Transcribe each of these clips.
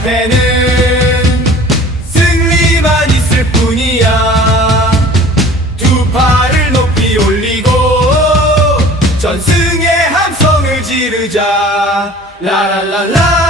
앞에는 승리만 있을 뿐이야. 두 팔을 높이 올리고 전승의 함성을 지르자. 라라라라.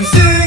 consider